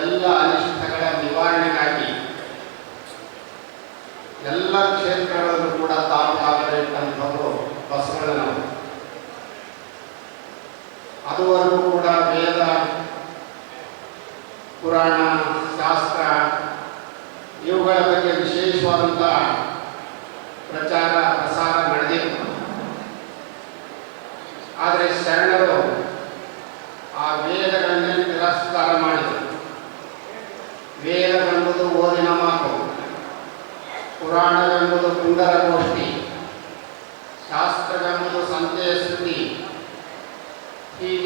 ಎಲ್ಲ ಅನಿಶ್ಚಿತಗಳ ನಿವಾರಣೆಗಾಗಿ ಎಲ್ಲ ಕ್ಷೇತ್ರಗಳಲ್ಲೂ ಕೂಡ ತಾವು ತಾಗಲಿಟ್ಟಂಥವರು ಬಸ್ಗಳನ್ನು ಅದುವರೆಗೂ ಕೂಡ ವೇದ, ಪುರಾಣ, ಶಾಸ್ತ್ರ ಇವುಗಳ ಬಗ್ಗೆ ವಿಶೇಷವಾದಂಥ ಪ್ರಚಾರ ಪ್ರಸಾರ ನಡೆದಿತ್ತು. ಆದರೆ ಶರಣರು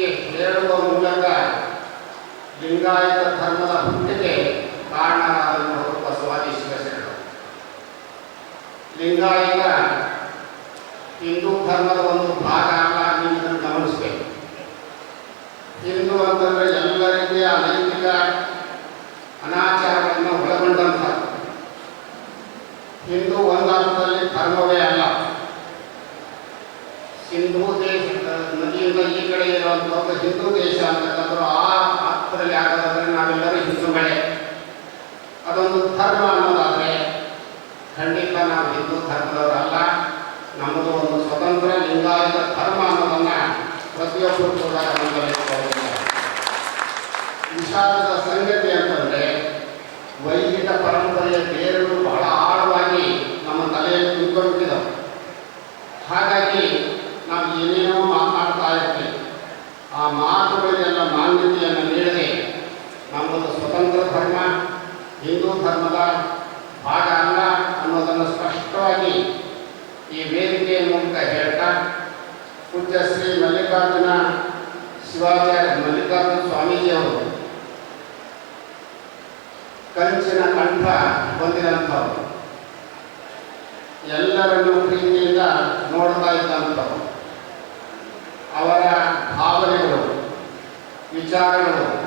ಹೀಗೆ ಹೇಳುವ ಮೂಲಕ ಲಿಂಗಾಯತ ಧರ್ಮದ ಹುಟ್ಟಿಗೆ ಕಾರಣರಾದಂಥವರು ಬಸವಾದಿ ಶಿವಶರಣರು. ಲಿಂಗಾಯತ ಹಿಂದೂ ಧರ್ಮದ ಒಂದು ಭಾಗ ಅಲ್ಲ ನೀವು ಇದನ್ನು ಗಮನಿಸಬೇಕು. ಹಿಂದೂ ಅಂತಂದರೆ ಎಲ್ಲ ರೀತಿಯ ಅನೈತಿಕ ಒಳಗೊಂಡಂಥ. ಹಿಂದೂ ಒಂದರ್ಥದಲ್ಲಿ ಧರ್ಮವೇ ಅಲ್ಲ. ಸಿಂಧೂ ದೇಶ ನದಿಯಿಂದ ಈ ಕಡೆ ಇರುವಂಥದ್ದು ಹಿಂದೂ ದೇಶ ಅಂತಕ್ಕಂಥದ್ದು ಆ ಅರ್ಥದಲ್ಲಿ ಆಗೋದಾದ್ರೆ ನಾವೆಲ್ಲರೂ ಹಿಂದೂಗಳೇ ಅದೊಂದು ಧರ್ಮ ಅನ್ನೋದಾದರೆ ಖಂಡಿತ ನಾವು ಹಿಂದೂ ಧರ್ಮದವರಲ್ಲ ನಮ್ಮದು ಒಂದು ಸ್ವತಂತ್ರ ಲಿಂಗಾಯತ ಧರ್ಮ ಅನ್ನೋದನ್ನು ಪ್ರತಿಯೊಬ್ಬರು ಕೂಡ ಗಮನದಲ್ಲಿಟ್ಕೊಳ್ಬೇಕು ವಿಷಾದದ ಸಂಗತಿ ಅಂತಂದ್ರೆ ವೈದಿಕ ಪರಂಪರೆಯ ಬೇರುಗಳು ಬಹಳ ಆಳವಾಗಿ ನಮ್ಮ ತಲೆಯಲ್ಲಿ ತುಂಬಿಕೊಂಡಿದ್ದಾವೆ ಹಾಗಾಗಿ ನಾವು ಏನೇನೋ ಮಾತನಾಡ್ತಾ ಇರ್ತೀವಿ ಆ ಮಾತುಗಳಿಗೆಲ್ಲ ಮಾನ್ಯತೆಯನ್ನು ನೀಡದೆ ನಮ್ಮದು ಸ್ವತಂತ್ರ ಧರ್ಮ ಹಿಂದೂ ಧರ್ಮದ ಭಾಗ ಅಲ್ಲ ಅನ್ನೋದನ್ನು ಸ್ಪಷ್ಟವಾಗಿ ಈ ಅಂತ ಹೇಳ್ತಾ ಪೂಜ್ಯ ಶ್ರೀ ಮಲ್ಲಿಕಾರ್ಜುನ ಶಿವಾಚಾರ್ಯ ಮಲ್ಲಿಕಾರ್ಜುನ ಸ್ವಾಮೀಜಿಯವರು ಕಂಚಿನ ಕಂಠ ಹೊಂದಿದಂಥವ್ರು. ಎಲ್ಲರನ್ನು ಪ್ರೀತಿಯಿಂದ ನೋಡ್ತಾ ಇದ್ದಂಥವ್ರು. ಅವರ ಭಾವನೆಗಳು, ವಿಚಾರಗಳು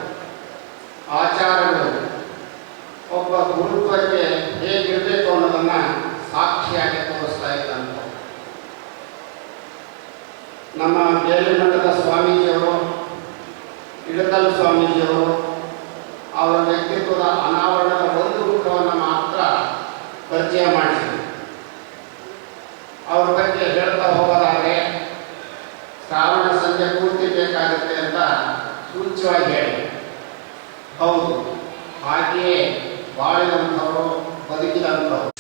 ನಮ್ಮ ಬೇಲಿಮಠದ ಸ್ವಾಮೀಜಿಯವರು ಇಳಕಲ್ ಸ್ವಾಮೀಜಿಯವರು, ಅವರ ವ್ಯಕ್ತಿತ್ವದ ಅನಾವರಣದ ಒಂದು ರೂಪವನ್ನು ಮಾತ್ರ ಪರಿಚಯ ಮಾಡಿಸಿದರು. ಅವ್ರ ಬಗ್ಗೆ ಹೇಳ್ತಾ ಹೋಗೋದಾದರೆ, ಶ್ರಾವಣ ಸಂಜೆ ಪೂರ್ತಿ ಬೇಕಾಗುತ್ತೆ ಅಂತ ಸೂಚ್ಯವಾಗಿ ಹೇಳಿ ಹೌದು, ಹಾಗೆಯೇ ಬಾಳಿದಂಥವರು, ಬದುಕಿದಂಥವ್ರು.